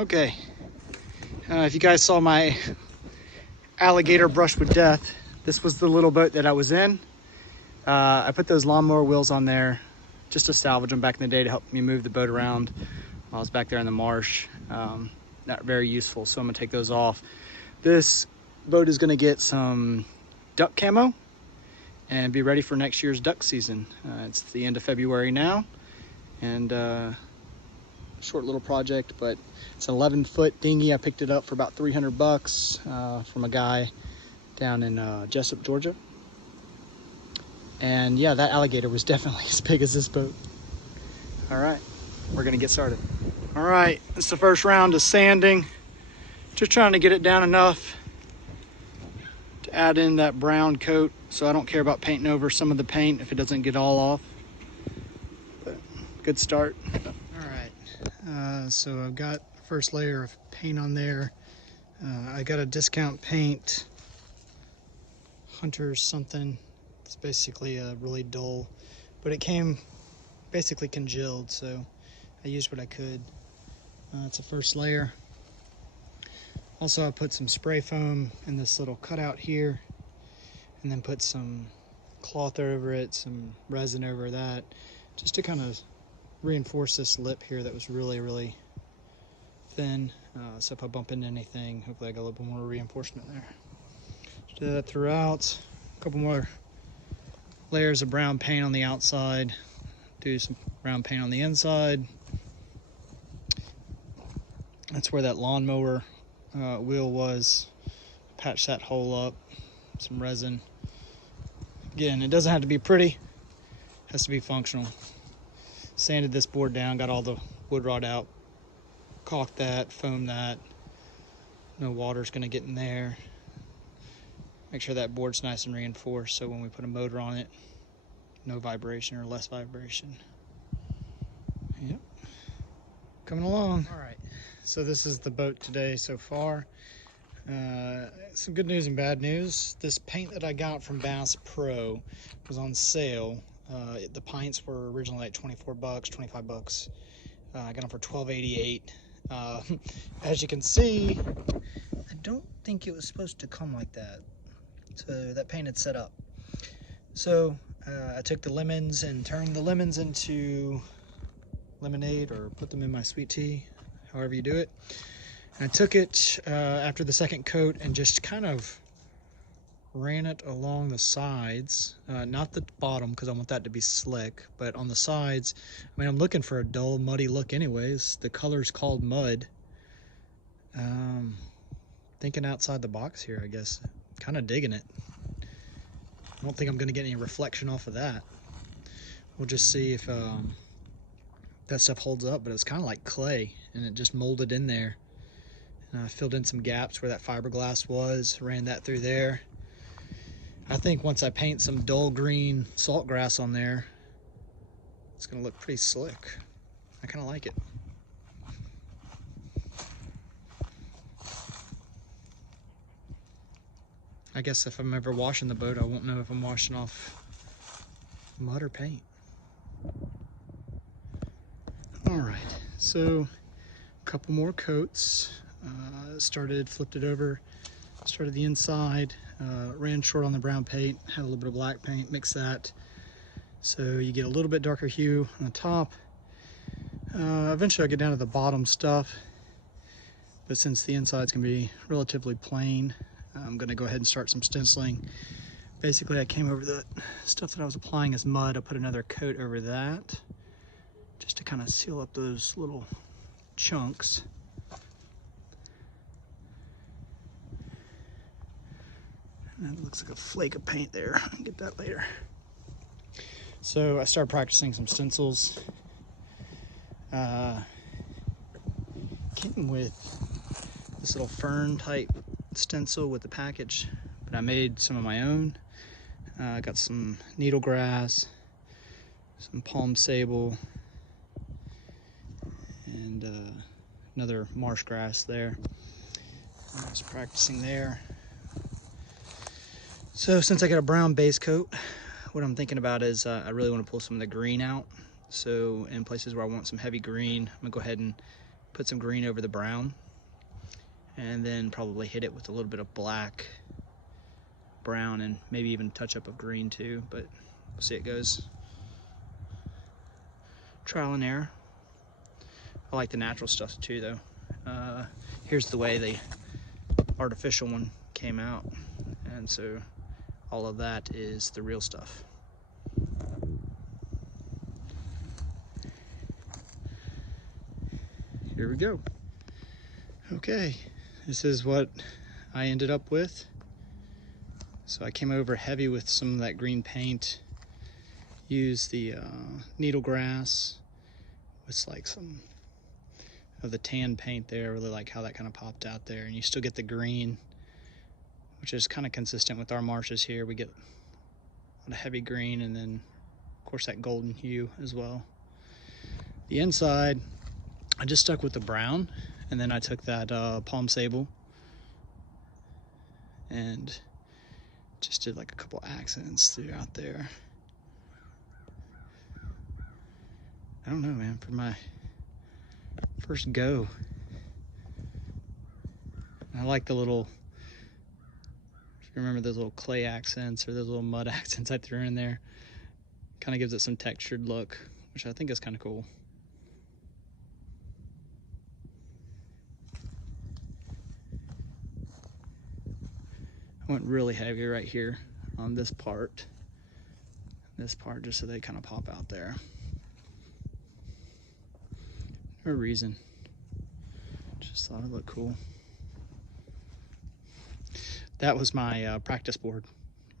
Okay, if you guys saw my alligator brush with death, this was the little boat that I was in. I put those lawnmower wheels on there just to salvage them back in the day to help me move the boat around while I was back there in the marsh. Not very useful, so I'm gonna take those off. This boat is gonna get some duck camo and be ready for next year's duck season. It's the end of February now, and short little project, but it's an 11-foot dinghy. I picked it up for about 300 bucks from a guy down in Jessup, Georgia. And yeah, that alligator was definitely as big as this boat. All right, we're gonna get started. All right, it's the first round of sanding. Just trying to get it down enough to add in that brown coat, so I don't care about painting over some of the paint if it doesn't get all off. But good start. All right, so I've got the first layer of paint on there. I got a discount paint, Hunter something. It's basically a really dull, but it came basically congealed, so I used what I could. It's the first layer. Also, I put some spray foam in this little cutout here, and then put some cloth over it, some resin over that, just to kind of reinforce this lip here that was really thin. So if I bump into anything, hopefully I got a little bit more reinforcement there. Just do that throughout. A couple more layers of brown paint on the outside, do some brown paint on the inside. That's where that lawnmower wheel was. Patch that hole up, some resin. Again, it doesn't have to be pretty, it has to be functional. Sanded this board down, got all the wood rot out, caulked that, foamed that. No water's gonna get in there. Make sure that board's nice and reinforced so when we put a motor on it, no vibration or less vibration. Yep, coming along. All right, so this is the boat today so far. Some good news and bad news. This paint that I got from Bass Pro was on sale. The pints were originally like 24 bucks, 25 bucks. I got them for $12.88. As you can see, I don't think it was supposed to come like that. So that paint had set up. So I took the lemons and turned the lemons into lemonade, or put them in my sweet tea, however you do it. And I took it after the second coat and just kind of ran it along the sides, not the bottom because I want that to be slick, but on the sides. I mean, I'm looking for a dull, muddy look anyways. The color's called mud. Thinking outside the box here, I guess. Kind of digging it. I don't think I'm going to get any reflection off of that. We'll just see if that stuff holds up, but it's kind of like clay, and it just molded in there. And I filled in some gaps where that fiberglass was, ran that through there. I think once I paint some dull green saltgrass on there, it's going to look pretty slick. I kind of like it. I guess if I'm ever washing the boat, I won't know if I'm washing off mud or paint. All right, so a couple more coats. Flipped it over, started the inside, ran short on the brown paint, had a little bit of black paint, mixed that. So you get a little bit darker hue on the top. Eventually I'll get down to the bottom stuff, but since the inside's gonna be relatively plain, I'm gonna go ahead and start some stenciling. Basically, I came over the stuff that I was applying as mud. I put another coat over that just to kind of seal up those little chunks. And that looks like a flake of paint there. I'll get that later. So I started practicing some stencils. Came with this little fern type stencil with the package, but I made some of my own. I got some needle grass, some palm sable, and another marsh grass there. I was practicing there. So since I got a brown base coat, what I'm thinking about is I really want to pull some of the green out. So in places where I want some heavy green, I'm gonna go ahead and put some green over the brown, and then probably hit it with a little bit of black, brown, and maybe even a touch up of green too, but we'll see how it goes. Trial and error. I like the natural stuff too though. Here's the way the artificial one came out, and so all of that is the real stuff. Here we go. Okay, this is what I ended up with. So I came over heavy with some of that green paint, used the needle grass with like some of the tan paint there. Really like how that kind of popped out there, and you still get the green, which is kind of consistent with our marshes here. We get a lot of heavy green, and then of course that golden hue as well. The inside, I just stuck with the brown, and then I took that palm sable and just did like a couple accents throughout there. I don't know, man, for my first go, I like the little, if you remember those little clay accents or those little mud accents I threw in there, kind of gives it some textured look, which I think is kind of cool. I went really heavy right here on this part, just so they kind of pop out there. No reason, just thought it looked cool. That was my practice board.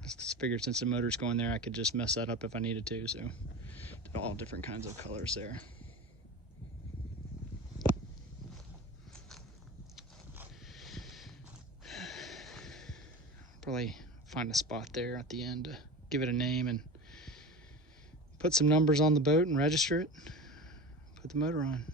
I just figured since the motor's going there, I could just mess that up if I needed to, so did all different kinds of colors there. Probably find a spot there at the end to give it a name and put some numbers on the boat and register it, put the motor on.